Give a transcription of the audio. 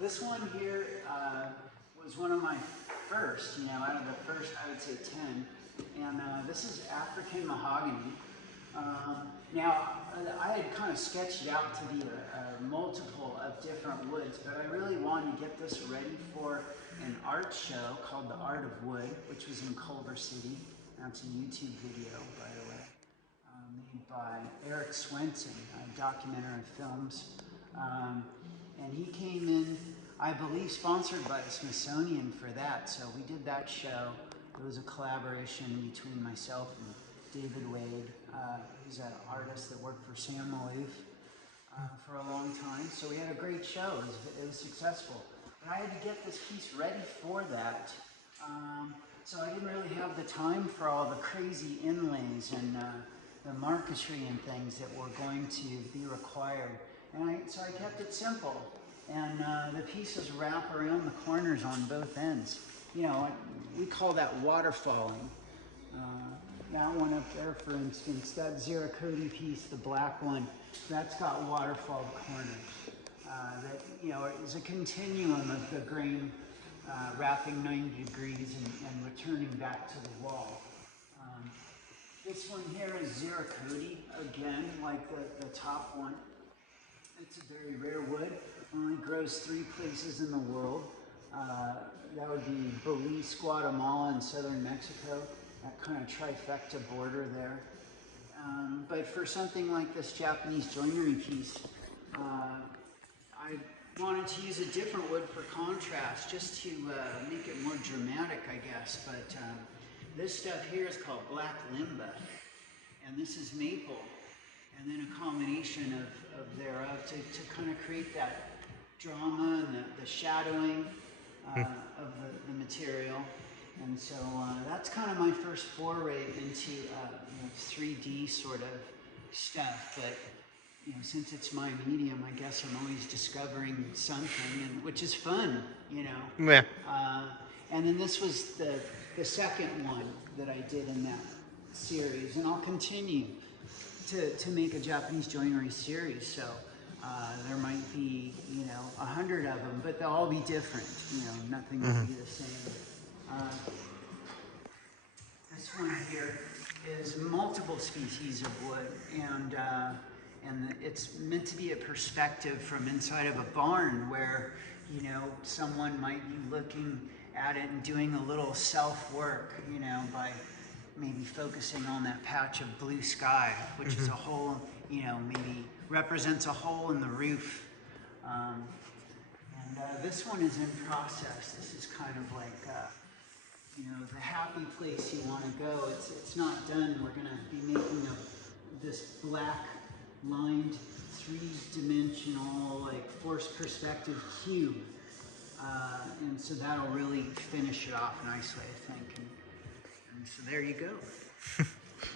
This one here was one of my first, out of the first, I would say 10. And this is African mahogany. Now, I had kind of sketched it out to be a multiple of different woods, but I really wanted to get this ready for an art show called The Art of Wood, which was in Culver City. That's a YouTube video, by the way, made by Eric Swenson, Documentary Films. And he came in, I believe, sponsored by the Smithsonian for that. So we did that show. It was a collaboration between myself and David Wade, who's an artist that worked for Sam Maloof for a long time. So we had a great show. It was successful. But I had to get this piece ready for that. So I didn't really have the time for all the crazy inlays and the marquetry and things that were going to be required. And so I kept it simple. And the pieces wrap around the corners on both ends. We call that waterfalling. That one up there, for instance, that Zirconi piece, the black one, that's got waterfall corners. That is a continuum of the grain wrapping 90 degrees and returning back to the wall. This one here is Zirconi, again, like the top one. It's a very rare wood. Only grows 3 places in the world. That would be Belize, Guatemala, and southern Mexico. That kind of trifecta border there. But for something like this Japanese joinery piece, I wanted to use a different wood for contrast, just to make it more dramatic, I guess. But this stuff here is called black limba, and this is maple. And then a combination of thereof to kind of create that drama and the shadowing of the material. And so that's kind of my first foray into 3D sort of stuff. But since it's my medium, I guess I'm always discovering something, which is fun, Yeah. And then this was the second one that I did in that series, and I'll continue to make a Japanese joinery series. So there might be 100 of them, but they'll all be different. Nothing will be the same. This one here is multiple species of wood, and it's meant to be a perspective from inside of a barn where someone might be looking at it and doing a little self-work, by maybe focusing on that patch of blue sky, which is a hole, maybe represents a hole in the roof. And this one is in process. This is kind of like, the happy place you want to go. It's not done. We're going to be making this black lined 3-dimensional, like forced perspective cube. And so that'll really finish it off nicely, I think. And so there you go.